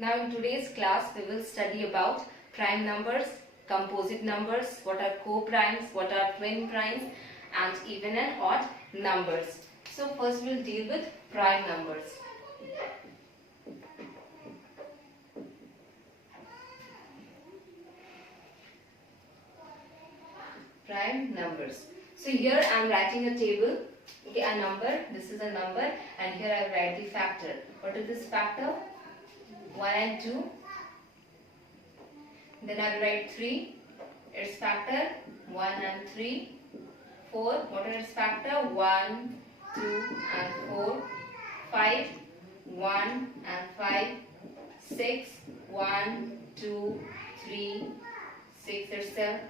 Now in today's class we will study about prime numbers, composite numbers, what are co-primes, what are twin primes, and even and odd numbers. So first we will deal with prime numbers. Prime numbers. So here I am writing a table, okay, a number, this is a number, and here I write the factor. What is this factor? 1 and 2. Then I will write 3, its factor 1 and 3. 4, what is its factor? 1, 2 and 4. 5, 1 and 5. 6, 1, 2, 3, 6 itself.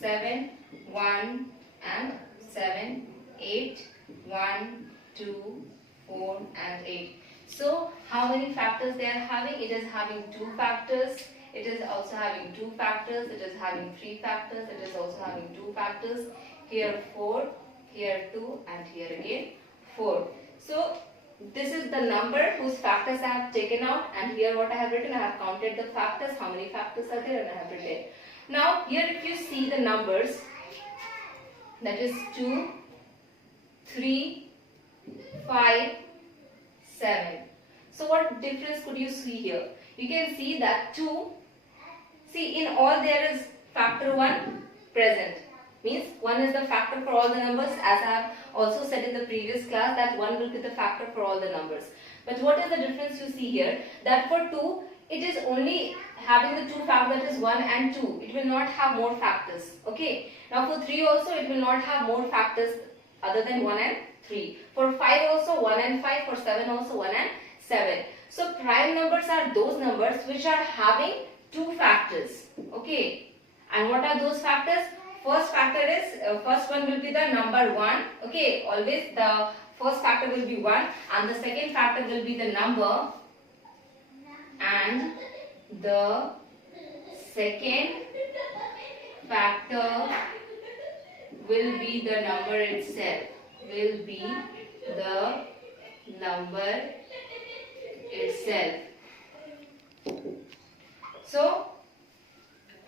7, 1 and 7. 8, 1, 2, 4 and 8. So how many factors they are having? It is having 2 factors. It is also having 2 factors. It is having 3 factors. It is also having 2 factors. Here 4, here 2 and here again 4. So this is the number whose factors I have taken out, and here what I have written, I have counted the factors, how many factors are there, and I have written. Now here if you see the numbers, that is 2, 3, 5, 7. So what difference could you see here? You can see that 2, see in all there is factor 1 present. Means 1 is the factor for all the numbers, as I have also said in the previous class that 1 will be the factor for all the numbers. But what is the difference you see here? That for 2, it is only having the 2 factors, that is 1 and 2. It will not have more factors. Okay. Now for 3 also it will not have more factors other than 1 and 3. For 5 also 1 and 5. For 7 also 1 and 7. So prime numbers are those numbers which are having 2 factors. Okay. And what are those factors? First factor is, first one will be the number 1. Okay. Always the first factor will be 1 and the second factor will be the number, and the second factor will be the number itself. Will be the number itself. So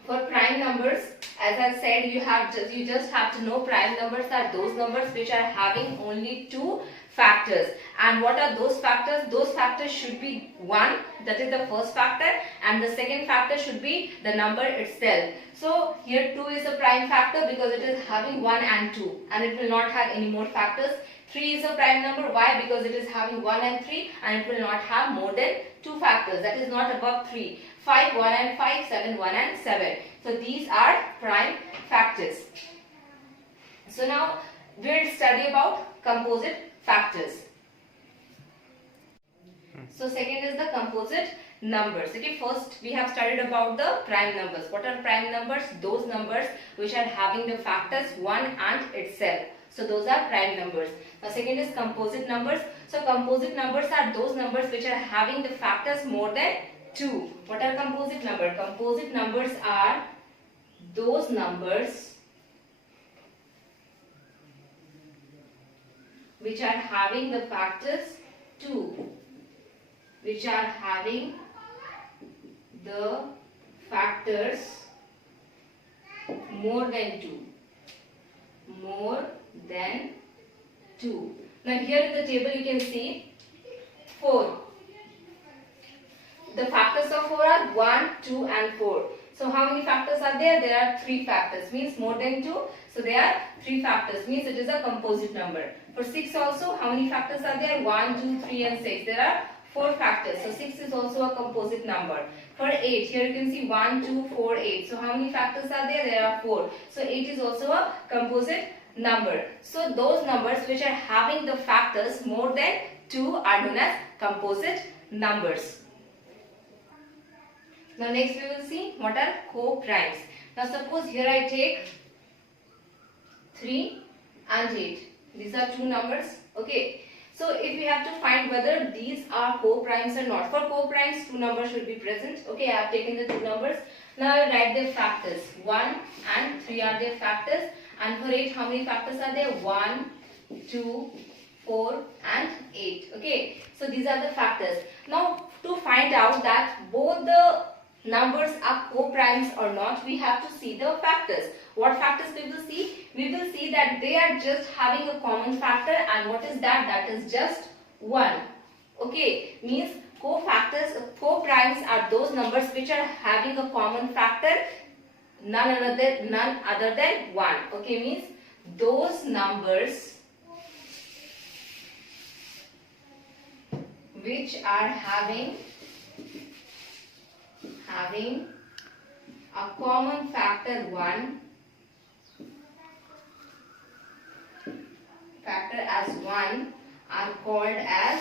for prime numbers, as I said, you just have to know prime numbers are those numbers which are having only 2 factors. And what are those factors? Those factors should be 1, that is the first factor, and the second factor should be the number itself. So here 2 is a prime factor because it is having 1 and 2 and it will not have any more factors. 3 is a prime number. Why? Because it is having 1 and 3 and it will not have more than 2 factors, that is not above 3. 5, 1 and 5, 7, 1 and 7. So these are prime factors. So now we will study about composite factors. So second is the composite numbers. Okay, first we have studied about the prime numbers. What are prime numbers? Those numbers which are having the factors 1 and itself. So those are prime numbers. Now second is composite numbers. So composite numbers are those numbers which are having the factors more than 2. What are composite numbers? Composite numbers are those numbers which are having the factors 2. Which are having the factors more than 2. More than 2. Now here in the table you can see 4. The factors of 4 are 1, 2 and 4. So how many factors are there? There are 3 factors, means more than 2. So there are 3 factors, means it is a composite number. For 6 also, how many factors are there? 1, 2, 3 and 6. There are 4 factors. So 6 is also a composite number. For 8, here you can see 1, 2, 4, 8. So how many factors are there? There are 4. So 8 is also a composite number. So those numbers which are having the factors more than 2 are known as composite numbers. Now next we will see what are co-primes. Now suppose here I take 3 and 8. These are 2 numbers. Okay. So if we have to find whether these are co-primes or not. For co-primes 2 numbers should be present. Okay, I have taken the 2 numbers. Now I will write their factors. 1 and 3 are their factors. And for 8, how many factors are there? 1, 2, 4 and 8. Okay, so these are the factors. Now to find out that both the numbers are co-primes or not, we have to see the factors. What factors we will see? We will see that they are just having a common factor, and what is that? That is just 1. Okay, means co-factors, co-primes are those numbers which are having a common factor, none other than 1. Okay, means those numbers which are having a common factor 1, factor as 1, are called as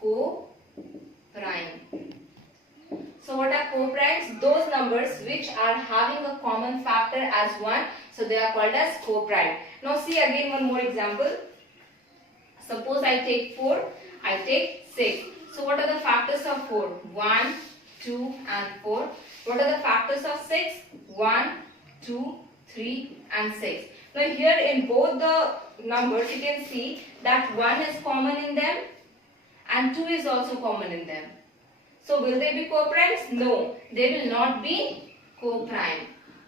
co-prime. So what are co-primes? Those numbers which are having a common factor as 1, so they are called as co-prime. Now see again one more example. Suppose I take 4, I take 6. So what are the factors of 4? 1, 2 and 4. What are the factors of 6? 1, 2, 3 and 6. Now here in both the numbers you can see that 1 is common in them and 2 is also common in them. So will they be co-primes? No, they will not be co-prime.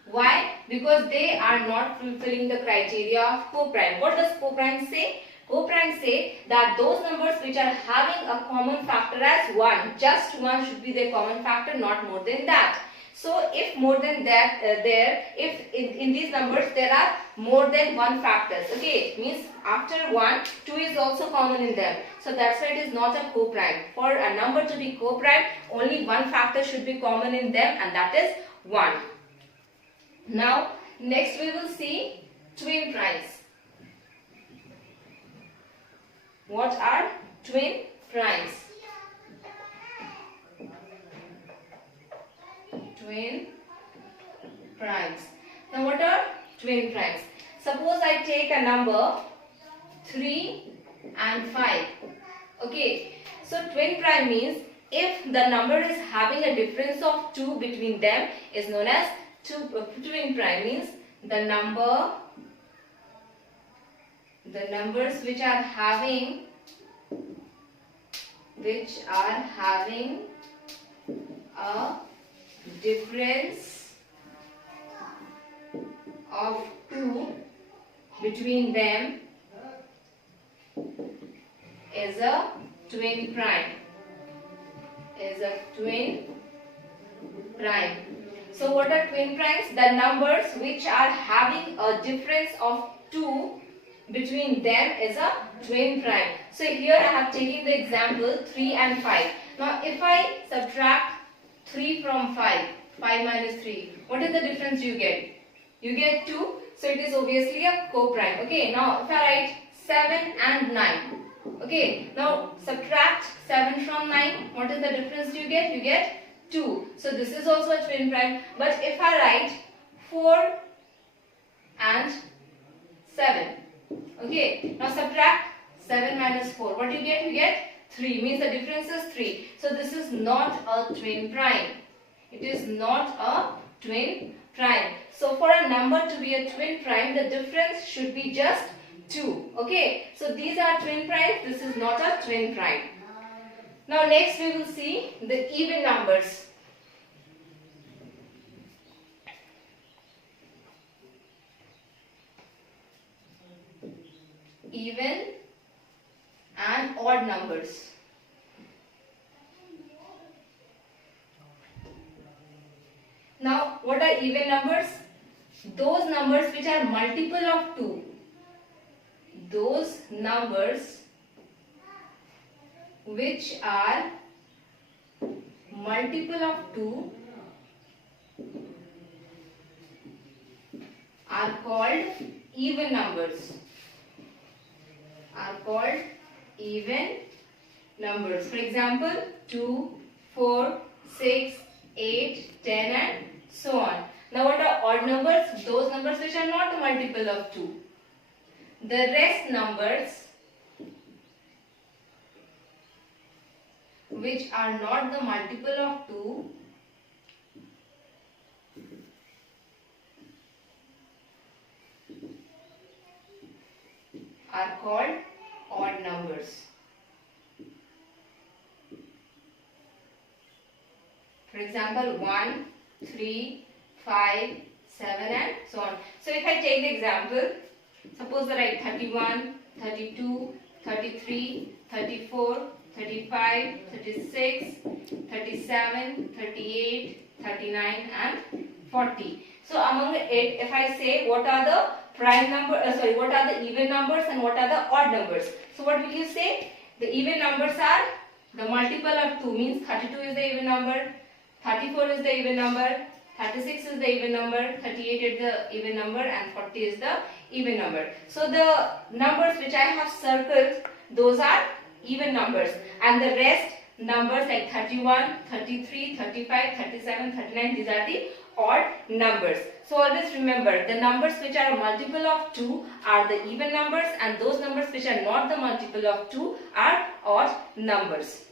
Why? Because they are not fulfilling the criteria of co-prime. What does co-prime say? Co-primes say that those numbers which are having a common factor as 1, just 1 should be their common factor, not more than that. So if more than that if in these numbers there are more than 1 factors, okay, means after 1, 2 is also common in them. So that's why it is not a co-prime. For a number to be co-prime, only 1 factor should be common in them, and that is 1. Now next we will see twin primes. What are twin primes? Twin primes. Now what are twin primes? Suppose I take a number 3 and 5. Okay, so twin prime means if the number is having a difference of 2 between them is known as twin prime. Means the numbers which are having a difference of 2 between them is a twin prime. So what are twin primes? The numbers which are having a difference of 2 between them is a twin prime. So here I have taken the example 3 and 5. Now if I subtract 3 from 5, 5 minus 3, what is the difference you get? You get 2, so it is obviously a co-prime. Okay, now if I write 7 and 9. Okay, now subtract 7 from 9, what is the difference you get? You get 2. So this is also a twin prime. But if I write 4 and 7. Okay, now subtract 7 minus 4. What do you get? You get 3. Means the difference is 3. So this is not a twin prime. It is not a twin prime. So for a number to be a twin prime, the difference should be just 2. Okay, so these are twin primes. This is not a twin prime. Now next we will see the even numbers. Even and odd numbers. Now what are even numbers? Those numbers which are multiple of 2. Those numbers which are multiple of 2 are called even numbers. For example, 2, 4, 6, 8, 10 and so on. Now what are odd numbers? Those numbers which are not a multiple of 2. The rest numbers which are not the multiple of 2 are called odd numbers. For example, 1, 3, 5, 7 and so on. So if I take the example, suppose I write 31, 32, 33, 34, 35, 36, 37, 38, 39 and 40. So among it, if I say what are the prime number, what are the even numbers and what are the odd numbers? So what will you say? The even numbers are the multiple of 2, means 32 is the even number, 34 is the even number, 36 is the even number, 38 is the even number and 40 is the even number. So the numbers which I have circled, those are even numbers, and the rest numbers like 31, 33, 35, 37, 39, these are the odd numbers. So always remember, the numbers which are a multiple of 2 are the even numbers, and those numbers which are not the multiple of 2 are odd numbers.